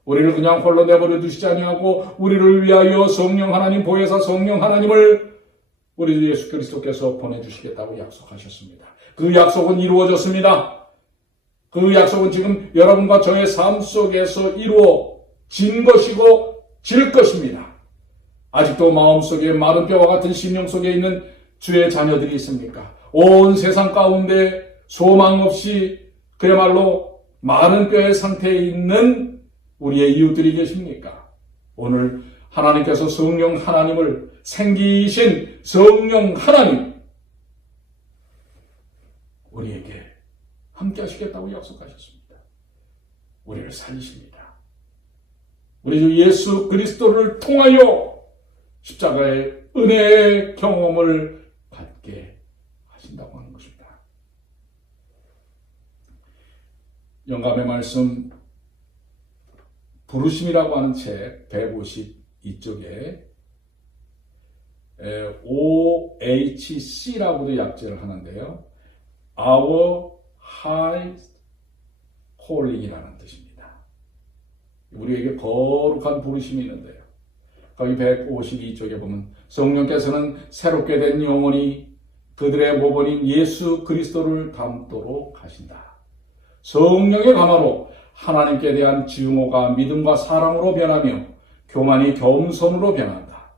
우리를 그냥 홀로 내버려 두시지 아니하고 우리를 위하여 성령 하나님, 보혜사 성령 하나님을 우리 예수 그리스도께서 보내주시겠다고 약속하셨습니다. 그 약속은 이루어졌습니다. 그 약속은 지금 여러분과 저의 삶 속에서 이루어진 것이고 질 것입니다. 아직도 마음속에 마른 뼈와 같은 심령 속에 있는 주의 자녀들이 있습니까? 온 세상 가운데 소망 없이 그야말로 마른 뼈의 상태에 있는 우리의 이웃들이 계십니까? 오늘 하나님께서 성령 하나님을 생기신 성령 하나님 우리에게 함께 하시겠다고 약속하셨습니다. 우리를 살리십니다. 우리 주 예수 그리스도를 통하여 십자가의 은혜의 경험을 갖게 하신다고 하는 것입니다. 영감의 말씀 부르심이라고 하는 책 152쪽에 OHC라고도 약제를 하는데요. Our High Calling이라는 뜻입니다. 우리에게 거룩한 부르심이 있는데요. 거기 152쪽에 보면 성령께서는 새롭게 된 영혼이 그들의 모본인 예수 그리스도를 닮도록 하신다. 성령의 감화로 하나님께 대한 증오가 믿음과 사랑으로 변하며 교만이 겸손으로 변한다.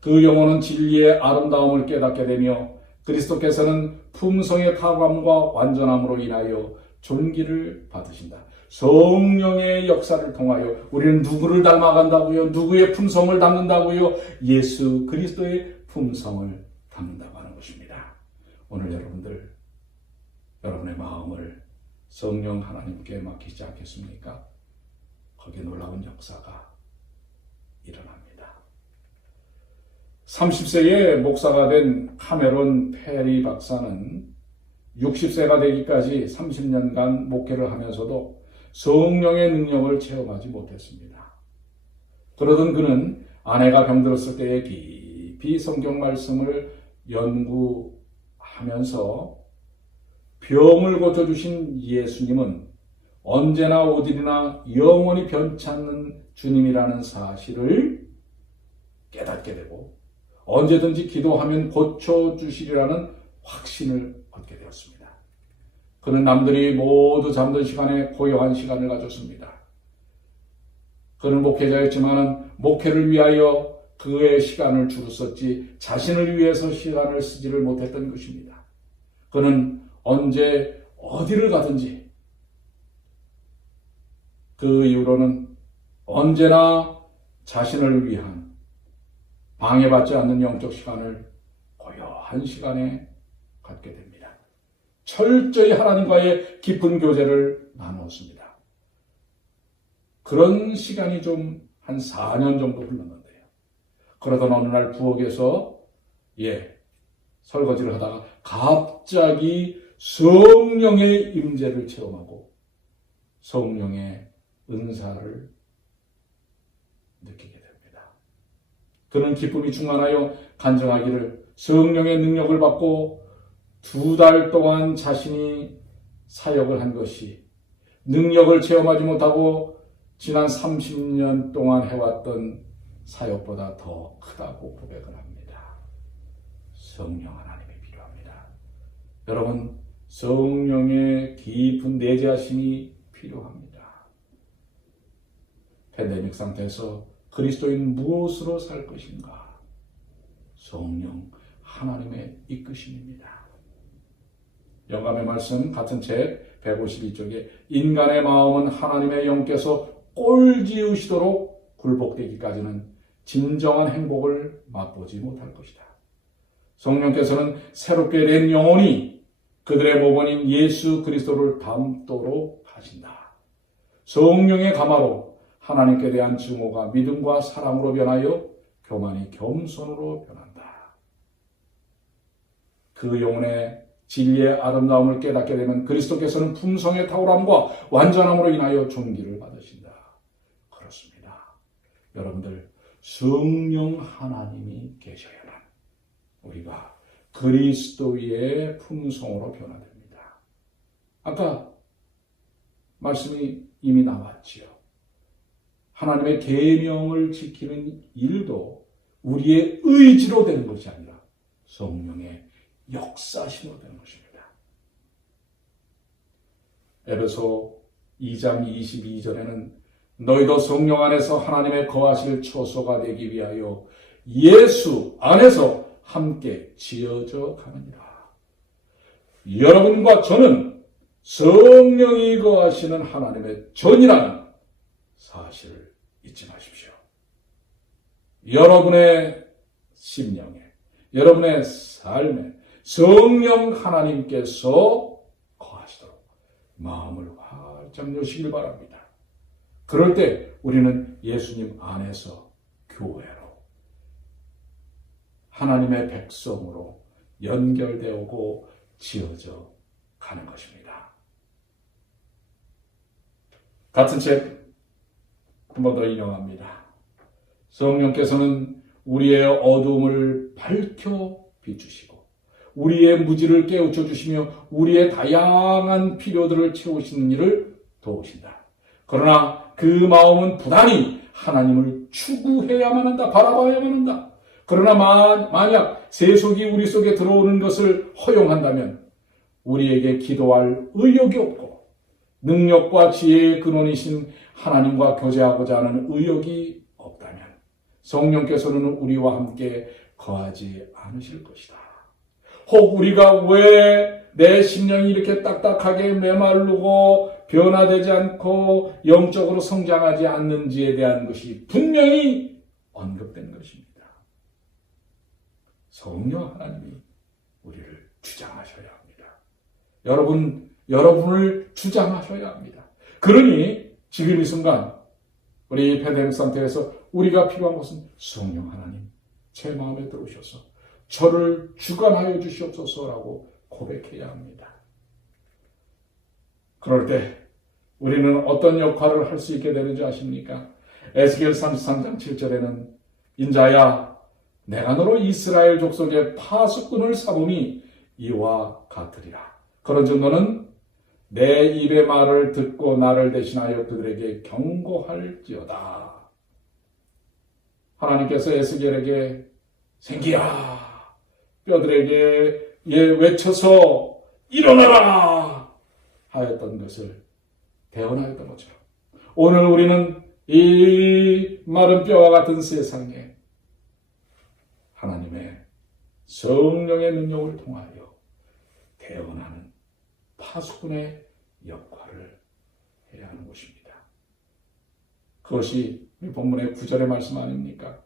그 영혼은 진리의 아름다움을 깨닫게 되며 그리스도께서는 품성의 탁함과 완전함으로 인하여 존귀를 받으신다. 성령의 역사를 통하여 우리는 누구를 닮아간다고요? 누구의 품성을 담는다고요? 예수 그리스도의 품성을 담는다고 하는 것입니다. 오늘 여러분의 마음을 성령 하나님께 맡기지 않겠습니까? 거기에 놀라운 역사가 일어납니다. 30세에 목사가 된 카메론 페리 박사는 60세가 되기까지 30년간 목회를 하면서도 성령의 능력을 체험하지 못했습니다. 그러던 그는 아내가 병들었을 때에 깊이 성경 말씀을 연구하면서 병을 고쳐주신 예수님은 언제나 어디나 영원히 변치 않는 주님이라는 사실을 깨닫게 되고 언제든지 기도하면 고쳐주시리라는 확신을 얻게 되었습니다. 그는 남들이 모두 잠든 시간에 고요한 시간을 가졌습니다. 그는 목회자였지만 목회를 위하여 그의 시간을 주로 썼지 자신을 위해서 시간을 쓰지를 못했던 것입니다. 그는 언제 어디를 가든지 그 이후로는 언제나 자신을 위한 방해받지 않는 영적 시간을 고요한 시간에 갖게 됩니다. 철저히 하나님과의 깊은 교제를 나누었습니다. 그런 시간이 좀 한 4년 정도 흘렀는데요. 그러던 어느 날 부엌에서 설거지를 하다가 갑자기 성령의 임재를 체험하고 성령의 은사를 느끼게 됩니다. 그는 기쁨이 충만하여 간증하기를 성령의 능력을 받고 2달 동안 자신이 사역을 한 것이 능력을 체험하지 못하고 지난 30년 동안 해왔던 사역보다 더 크다고 고백을 합니다. 성령 하나님이 필요합니다. 여러분, 성령의 깊은 내재하심이 필요합니다. 팬데믹 상태에서 그리스도인 무엇으로 살 것인가? 성령 하나님의 이끄심입니다. 영감의 말씀 같은 책 152쪽에 인간의 마음은 하나님의 영께서 꼴지으시도록 굴복되기까지는 진정한 행복을 맛보지 못할 것이다. 성령께서는 새롭게 된 영혼이 그들의 모본인 예수 그리스도를 닮도록 하신다. 성령의 감화로 하나님께 대한 증오가 믿음과 사랑으로 변하여 교만이 겸손으로 변한다. 그 영혼의 진리의 아름다움을 깨닫게 되면 그리스도께서는 품성의 탁월함과 완전함으로 인하여 존귀를 받으신다. 그렇습니다. 여러분들, 성령 하나님이 계셔야만 우리가 그리스도의 품성으로 변화됩니다. 아까 말씀이 이미 나왔지요. 하나님의 계명을 지키는 일도 우리의 의지로 되는 것이 아니라 성령의 역사심으로 되는 것입니다. 에베소 2장 22절에는 너희도 성령 안에서 하나님의 거하실 처소가 되기 위하여 예수 안에서 함께 지어져 가느니라. 여러분과 저는 성령이 거하시는 하나님의 전이라는 사실을 잊지 마십시오. 여러분의 심령에, 여러분의 삶에 성령 하나님께서 거하시도록 마음을 활짝 여시길 바랍니다. 그럴 때 우리는 예수님 안에서 교회로, 하나님의 백성으로 연결되고 지어져 가는 것입니다. 같은 책 한 번 더 인용합니다. 성령께서는 우리의 어두움을 밝혀 비추시고 우리의 무지를 깨우쳐 주시며 우리의 다양한 필요들을 채우시는 일을 도우신다. 그러나 그 마음은 부단히 하나님을 추구해야만 한다. 바라봐야만 한다. 그러나 만약 세속이 우리 속에 들어오는 것을 허용한다면 우리에게 기도할 의욕이 없고 능력과 지혜의 근원이신 하나님과 교제하고자 하는 의욕이 없다면 성령께서는 우리와 함께 거하지 않으실 것이다. 혹 우리가 왜 내 심령이 이렇게 딱딱하게 메마르고 변화되지 않고 영적으로 성장하지 않는지에 대한 것이 분명히 언급된 것입니다. 성령 하나님이 우리를 주장하셔야 합니다. 여러분을 주장하셔야 합니다. 그러니 지금 이 순간 우리 팬데믹 상태에서 우리가 필요한 것은 성령 하나님, 제 마음에 들어오셔서 저를 주관하여 주시옵소서라고 고백해야 합니다. 그럴 때 우리는 어떤 역할을 할 수 있게 되는지 아십니까? 에스겔 33장 7절에는 인자야 내가 너로 이스라엘 족속의 파수꾼을 삼음이 이와 같으리라. 그런즉 너는 내 입의 말을 듣고 나를 대신하여 그들에게 경고할지어다. 하나님께서 에스겔에게 생기야 뼈들에게 외쳐서 일어나라 하였던 것을 대언하였던 것처럼 오늘 우리는 이 마른 뼈와 같은 세상에 하나님의 성령의 능력을 통하여 대언하는 파수꾼의 역할을 해야 하는 것입니다. 그것이 본문의 9절의 말씀 아닙니까?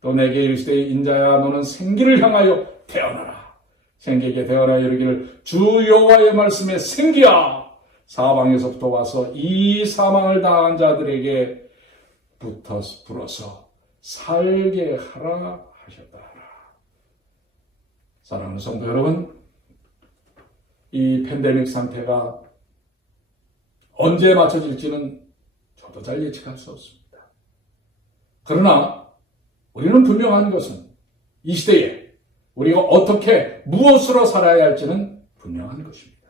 또 내게 이르시되 인자야 너는 생기를 향하여 대언하라. 생기에게 대언하여 이르기를 주 여호와의 말씀에 생기야 사방에서부터 와서 이 사망을 당한 자들에게 불어서 살게 하라 하셨다. 사랑하는 성도 여러분, 이 팬데믹 상태가 언제 맞춰질지는 저도 잘 예측할 수 없습니다. 그러나 우리는 분명한 것은 이 시대에 우리가 어떻게 무엇으로 살아야 할지는 분명한 것입니다.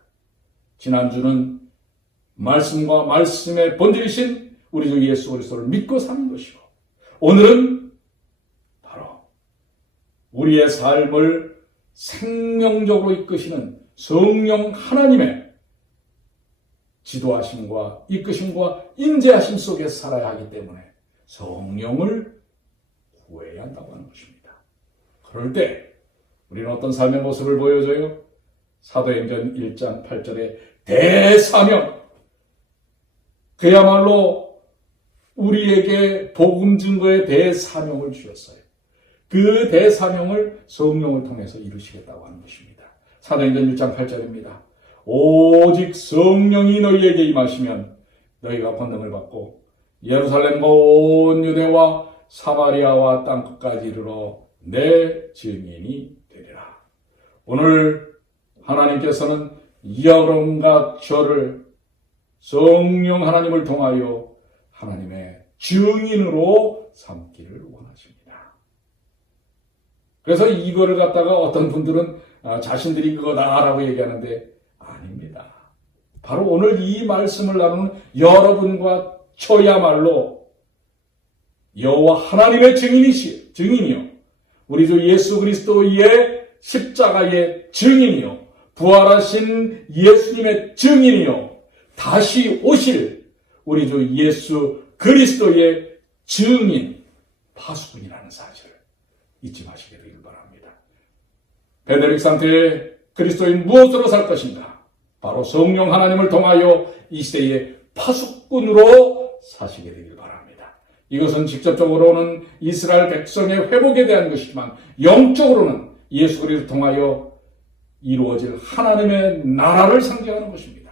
지난주는 말씀과 말씀의 본질이신 우리 주 예수 그리스도를 믿고 사는 것이고 오늘은 바로 우리의 삶을 생명적으로 이끄시는 성령 하나님의 지도하심과 이끄심과 인재하심 속에서 살아야 하기 때문에 성령을 구해야 한다고 하는 것입니다. 그럴 때 우리는 어떤 삶의 모습을 보여줘요? 사도행전 1장 8절에 대사명, 그야말로 우리에게 복음 증거의 대사명을 주셨어요. 그 대사명을 성령을 통해서 이루시겠다고 하는 것입니다. 사도행전 1장 8절입니다. 오직 성령이 너희에게 임하시면 너희가 권능을 받고 예루살렘과 온 유대와 사마리아와 땅끝까지 이르러 내 증인이 되리라. 오늘 하나님께서는 여러분과 저를 성령 하나님을 통하여 하나님의 증인으로 삼기를 원하십니다. 그래서 이거를 갖다가 어떤 분들은 자신들이 그거다라고 얘기하는데 아닙니다. 바로 오늘 이 말씀을 나누는 여러분과 저야말로 여호와 하나님의 증인이요. 우리 주 예수 그리스도의 십자가의 증인이요. 부활하신 예수님의 증인이요. 다시 오실 우리 주 예수 그리스도의 증인, 파수꾼이라는 사실을 잊지 마시게 되길 바랍니다. 팬데믹 상태에 그리스도인 무엇으로 살 것인가? 바로 성령 하나님을 통하여 이 시대의 파수꾼으로 사시게 되길 바랍니다. 이것은 직접적으로는 이스라엘 백성의 회복에 대한 것이지만 영적으로는 예수 그리스도를 통하여 이루어질 하나님의 나라를 상징하는 것입니다.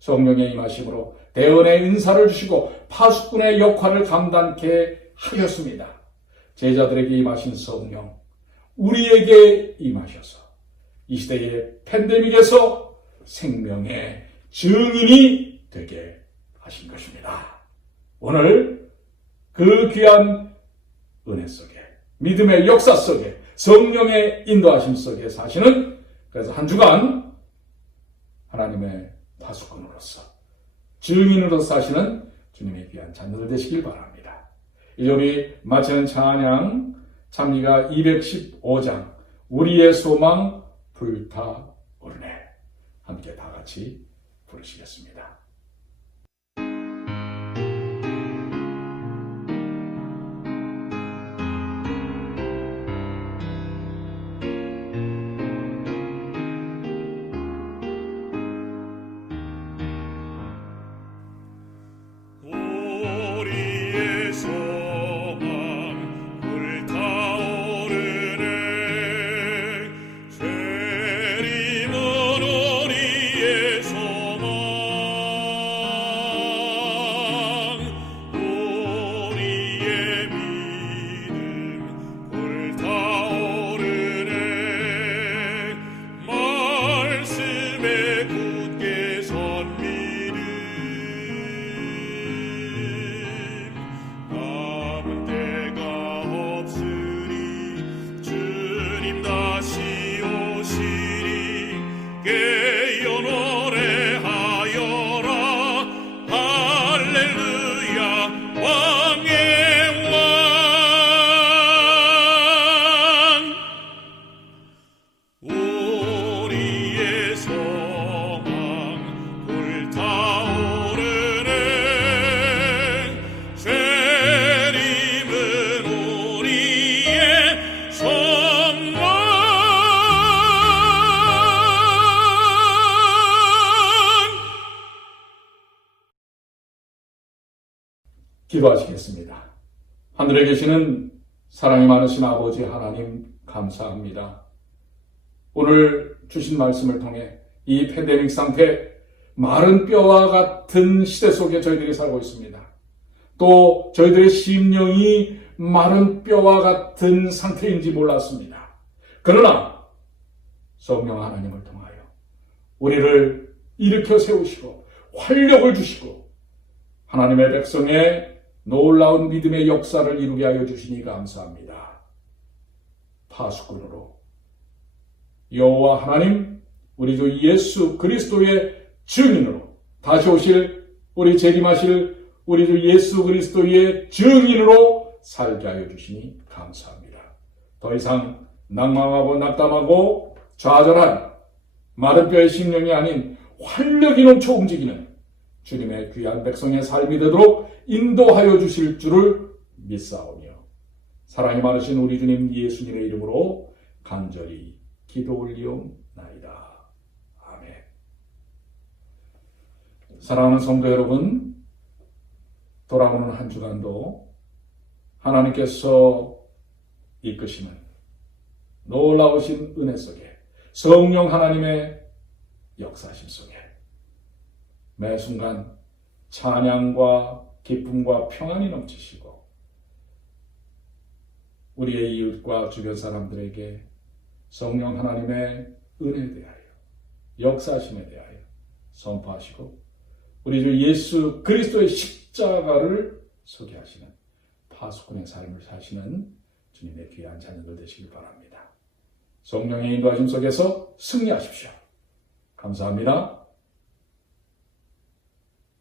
성령의 임하심으로 대언의 은사를 주시고 파수꾼의 역할을 감당케 하였습니다. 제자들에게 임하신 성령, 우리에게 임하셔서 이 시대의 팬데믹에서 생명의 증인이 되게 하신 것입니다. 오늘 그 귀한 은혜 속에, 믿음의 역사 속에, 성령의 인도하심 속에 사시는, 그래서 한 주간 하나님의 파수꾼으로서, 증인으로서 사시는 주님의 귀한 자녀들 되시길 바랍니다. 이제 우리 마치는 찬양, 찬미가 215장, 우리의 소망 불타오르네. 함께 다 같이 부르시겠습니다. 기도하시겠습니다. 하늘에 계시는 사랑이 많으신 아버지 하나님 감사합니다. 오늘 주신 말씀을 통해 이 팬데믹 상태, 마른 뼈와 같은 시대 속에 저희들이 살고 있습니다. 또 저희들의 심령이 마른 뼈와 같은 상태인지 몰랐습니다. 그러나 성령 하나님을 통하여 우리를 일으켜 세우시고 활력을 주시고 하나님의 백성의 놀라운 믿음의 역사를 이루게 하여 주시니 감사합니다. 파수꾼으로 여호와 하나님, 우리 주 예수 그리스도의 증인으로 다시 오실 우리 재림하실 우리 주 예수 그리스도의 증인으로 살게 하여 주시니 감사합니다. 더 이상 낭망하고 낙담하고 좌절한 마른 뼈의 심령이 아닌 활력이 넘쳐 움직이는 주님의 귀한 백성의 삶이 되도록 인도하여 주실 줄을 믿사오며 사랑이 많으신 우리 주님 예수님의 이름으로 간절히 기도 올리옵나이다. 아멘. 사랑하는 성도 여러분, 돌아오는 한 주간도 하나님께서 이끄시는 놀라우신 은혜 속에 성령 하나님의 역사심 속에 매 순간 찬양과 기쁨과 평안이 넘치시고 우리의 이웃과 주변 사람들에게 성령 하나님의 은혜에 대하여 역사심에 대하여 선포하시고 우리 주 예수 그리스도의 십자가를 소개하시는 파수꾼의 삶을 사시는 주님의 귀한 자녀들 되시길 바랍니다. 성령의 인도하심 속에서 승리하십시오. 감사합니다.